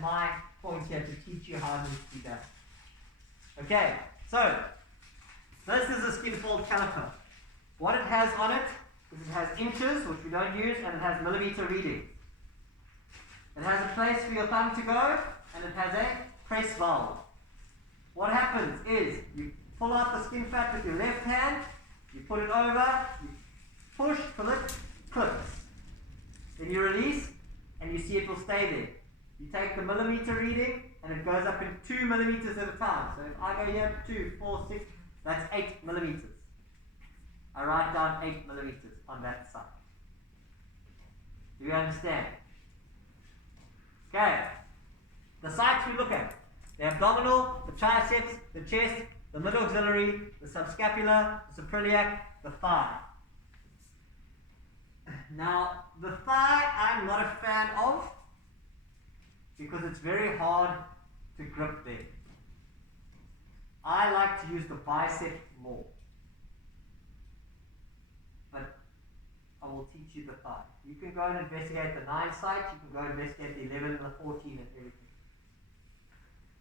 my point here to teach you how it needs to be done. Okay, so this is a skin fold caliper. What it has on it is it has inches, which we don't use, and it has millimeter reading. It has a place for your thumb to go, and it has a press valve. What happens is you pull out the skin flap with your left hand, you put it over, you push till it clips. Then you release, and you see it will stay there. You take the millimeter reading, and it goes up in 2 millimeters at a time. So if I go here, 2, 4, 6, that's 8 millimeters. I write down 8 millimeters on that side. Do you understand? Okay. The sites we look at: the abdominal, the triceps, the chest, the mid auxiliary, the subscapular, the suprailiac, the thigh. Now, the thigh I'm not a fan of because it's very hard to grip there. I like to use the bicep more. But I will teach you the thigh. You can go and investigate the 9 site, you can go and investigate the 11 and the 14 and everything.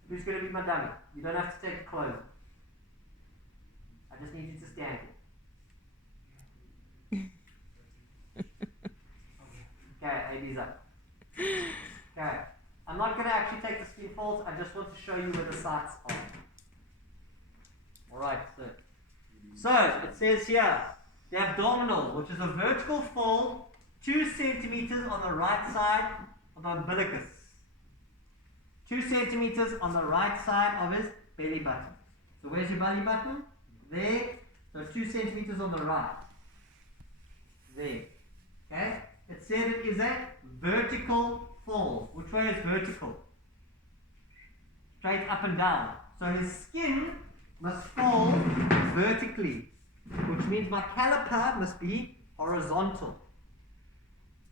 Who's going to be my dummy? You don't have to take the clothes. I just need you to stand here. Okay, AB's up. Okay. I'm not going to actually take the skin folds, I just want to show you where the sights are. Alright, so it says here, the abdominal, which is a vertical fold, 2 centimeters on the right side of the umbilicus. 2 centimeters on the right side of his belly button. So where's your belly button? There. So 2 centimeters on the right. There. Okay? It said it is a vertical fold. Which way is vertical? Straight up and down. So his skin must fold vertically, which means my caliper must be horizontal.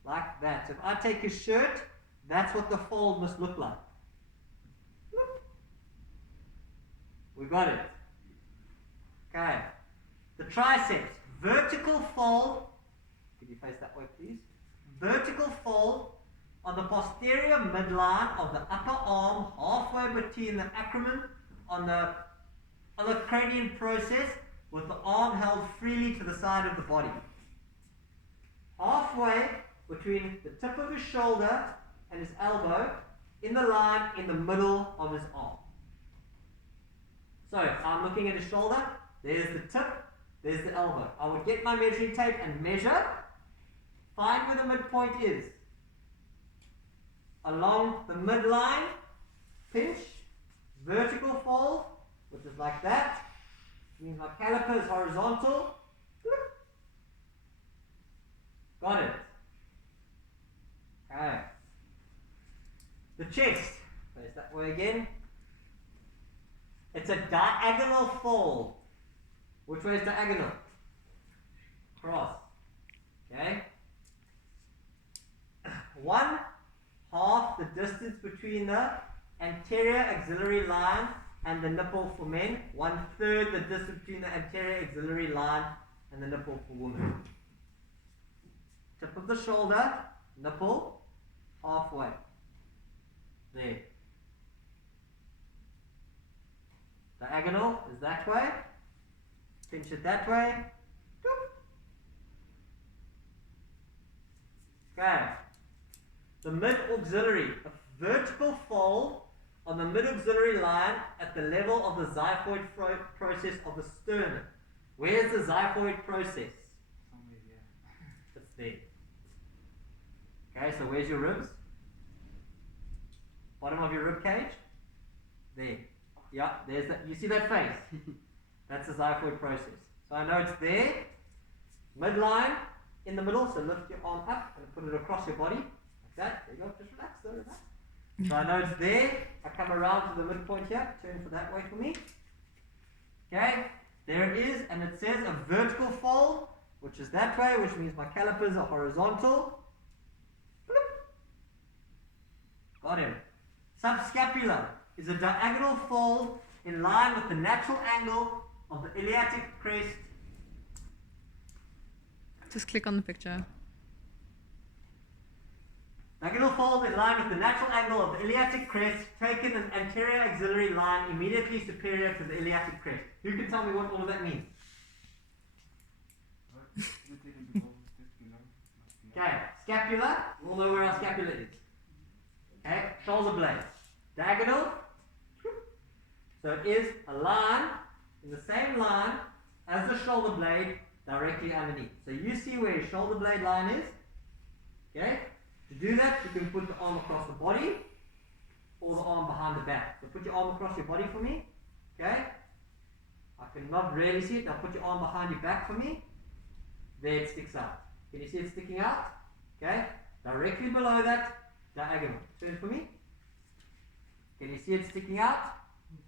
Like that. So if I take his shirt, that's what the fold must look like. We got it. Okay. The triceps, vertical fold. Could you face that way, please? Vertical fold on the posterior midline of the upper arm, halfway between the acromion on the cranial process, with the arm held freely to the side of the body. Halfway between the tip of his shoulder and his elbow, in the line in the middle of his arm. So, I'm looking at his shoulder, there's the tip, there's the elbow. I would get my measuring tape and measure, find where the midpoint is. Along the midline, pinch, vertical fold, which is like that. Means my caliper is horizontal. Got it. Okay. The chest, face that way again. It's a diagonal fold. Which way is diagonal? Cross. Okay. 1/2 the distance between the anterior axillary line and the nipple for men. 1/3 the distance between the anterior axillary line and the nipple for women. Tip of the shoulder, nipple, halfway. There. Diagonal is that way. Pinch it that way. Okay. The mid-auxiliary, a vertical fold on the mid-auxiliary line at the level of the xiphoid process of the sternum. Where's the xiphoid process? Somewhere here. It's there. Okay, so where's your ribs? Bottom of your rib cage? There. Yeah, there's that. You see that face? That's the xiphoid process. So I know it's there. Midline in the middle, so lift your arm up and put it across your body. Like that. There you go. Just relax, though, relax. So I know it's there. I come around to the midpoint here. Turn for that way for me. Okay. There it is. And it says a vertical fold, which is that way, which means my calipers are horizontal. Got him. Subscapular is a diagonal fold in line with the natural angle of the iliac crest. Just click on the picture. Diagonal fold in line with the natural angle of the iliac crest, taken an anterior axillary line immediately superior to the iliac crest. Who can tell me what all of that means? Okay, scapula, we all know where our scapula is. Okay, shoulder blade. Diagonal. So it is a line, in the same line as the shoulder blade, directly underneath. So you see where your shoulder blade line is. Okay? To do that, you can put the arm across the body or the arm behind the back. So put your arm across your body for me. Okay? I cannot really see it. Now put your arm behind your back for me. There it sticks out. Can you see it sticking out? Okay? Directly below that, diagonal. Turn it for me. Can you see it sticking out?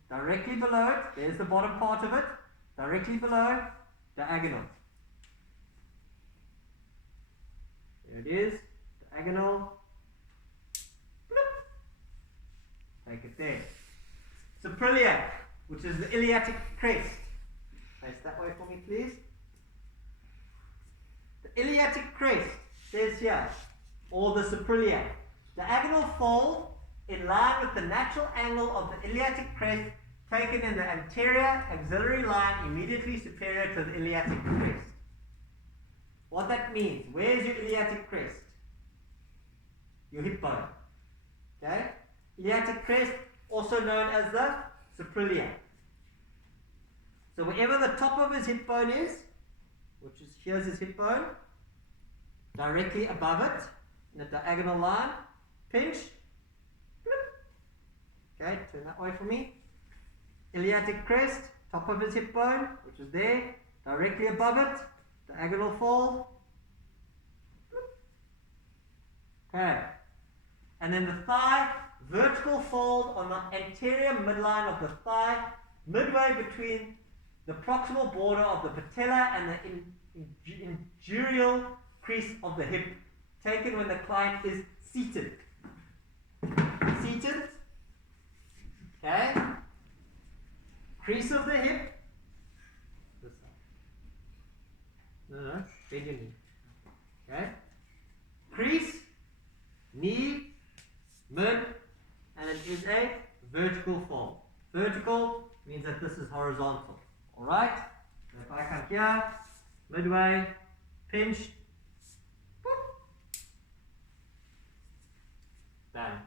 Directly below it, there's the bottom part of it. Directly below, diagonal. There it is. Diagonal. Bloop. Take it there. Suprailiac, which is the iliac crest. Face that way for me, please. The iliac crest says here, or the suprailiac. Diagonal fold in line with the natural angle of the iliac crest, taken in the anterior axillary line immediately superior to the iliac crest. What that means, where is your iliac crest? Your hip bone. Okay? Iliac crest, also known as the suprailiac. So wherever the top of his hip bone is, which is here's his hip bone, directly above it, in a diagonal line, pinch, bloop. Okay, turn that way for me. Iliac crest, top of his hip bone, which is there, directly above it, diagonal fold. Okay. And then the thigh, vertical fold on the anterior midline of the thigh, midway between the proximal border of the patella and the inguinal crease of the hip, taken when the client is seated. Seated. Okay. Crease of the hip. This side. No, bend your knee. Okay. Crease, knee, mid, and it is a vertical fold. Vertical means that this is horizontal. Alright? So if I come here, midway, pinch, boop, done.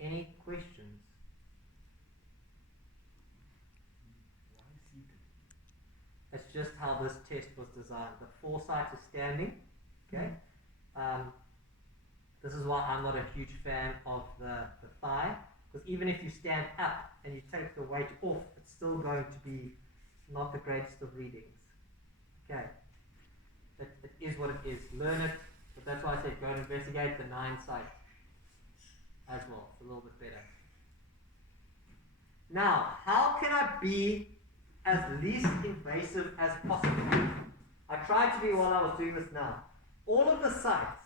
Any questions? It's just how this test was designed. The foresight is standing. Okay. This is why I'm not a huge fan of the thigh, because even if you stand up and you take the weight off, it's still going to be not the greatest of readings. Okay. It is what it is. Learn it, but that's why I said go and investigate the 9 sites as well. It's a little bit better. Now, how can I be as least invasive as possible? I tried to be while I was doing this now. All of the sites,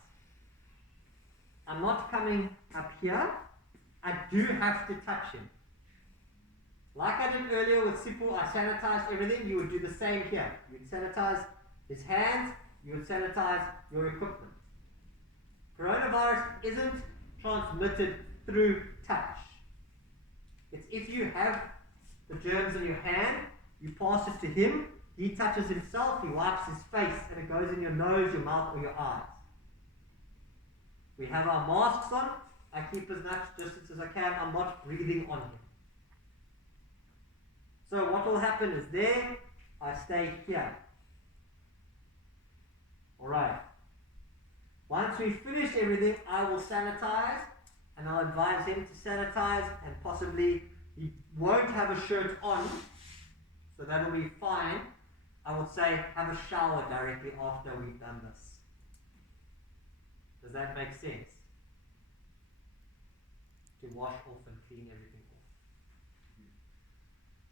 I'm not coming up here. I do have to touch him. Like I did earlier with Sipu, I sanitized everything. You would do the same here. You would sanitize his hands. You would sanitize your equipment. Coronavirus isn't transmitted through touch. It's if you have the germs in your hand, you pass it to him, he touches himself, he wipes his face, and it goes in your nose, your mouth, or your eyes. We have our masks on. I keep as much distance as I can. I'm not breathing on him. So what will happen is there, I stay here. Alright. Once we finish everything, I will sanitize, and I'll advise him to sanitize, and possibly he won't have a shirt on, so that will be fine. I would say have a shower directly after we've done this. Does that make sense? To wash off and clean everything off.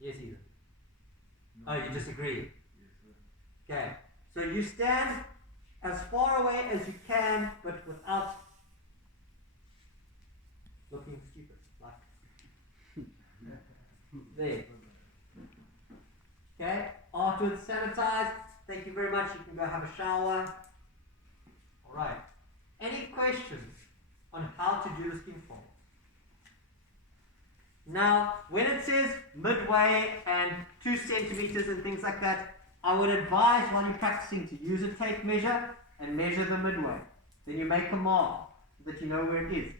Yes, Ethan? No. Oh, you disagree? Yes, sir. Okay, so you stand as far away as you can, but without looking stupid. Like there. Okay, afterwards sanitize. Thank you very much. You can go have a shower. Alright. Any questions on how to do the skin fold? Now, when it says midway and 2 centimeters and things like that, I would advise while you're practicing to use a tape measure and measure the midway. Then you make a mark so that you know where it is.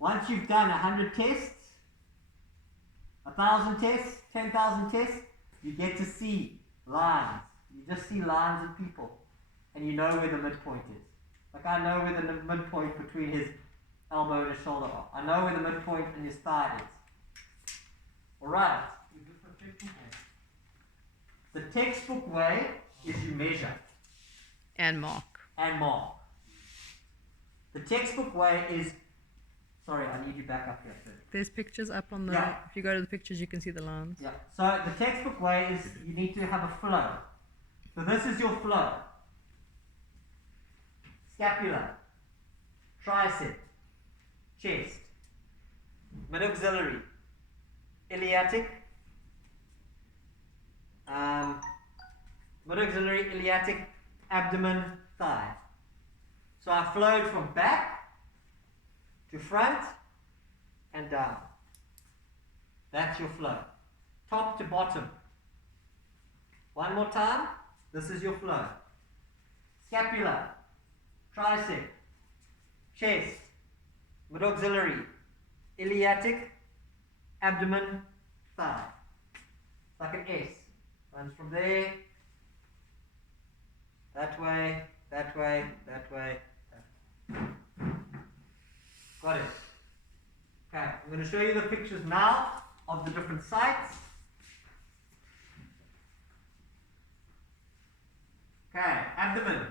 Once you've done 100 tests, 1,000 tests, 10,000 tests, you get to see lines. You just see lines of people and you know where the midpoint is. Like I know where the midpoint between his elbow and his shoulder are. I know where the midpoint in his thigh is. Alright. The textbook way is you measure. And mark. And mark. The textbook way is, sorry, I need you back up here first. There's pictures up on the, Yeah. if you go to the pictures you can see the lines. Yeah. So the textbook way is you need to have a flow. So this is your flow. Scapula, tricep, chest, mid-auxiliary, iliac, mid-auxiliary, iliac, abdomen, thigh. So I flowed from back to front and down. That's your flow. Top to bottom. One more time. This is your flow. Scapula, tricep, chest, mid-auxiliary, iliac, abdomen, thigh. It's like an S. Runs from there, that way, that way, that way, that way. Got it. Okay, I'm going to show you the pictures now of the different sites. Okay, abdomen.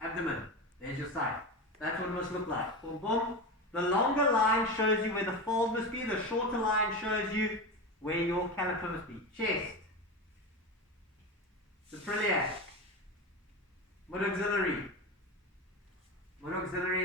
Abdomen. There's your site. That's what it must look like. Boom, boom. The longer line shows you where the fold must be. The shorter line shows you where your caliper must be. Chest. Cipriliac. Mid-auxiliary. Mid-auxiliary.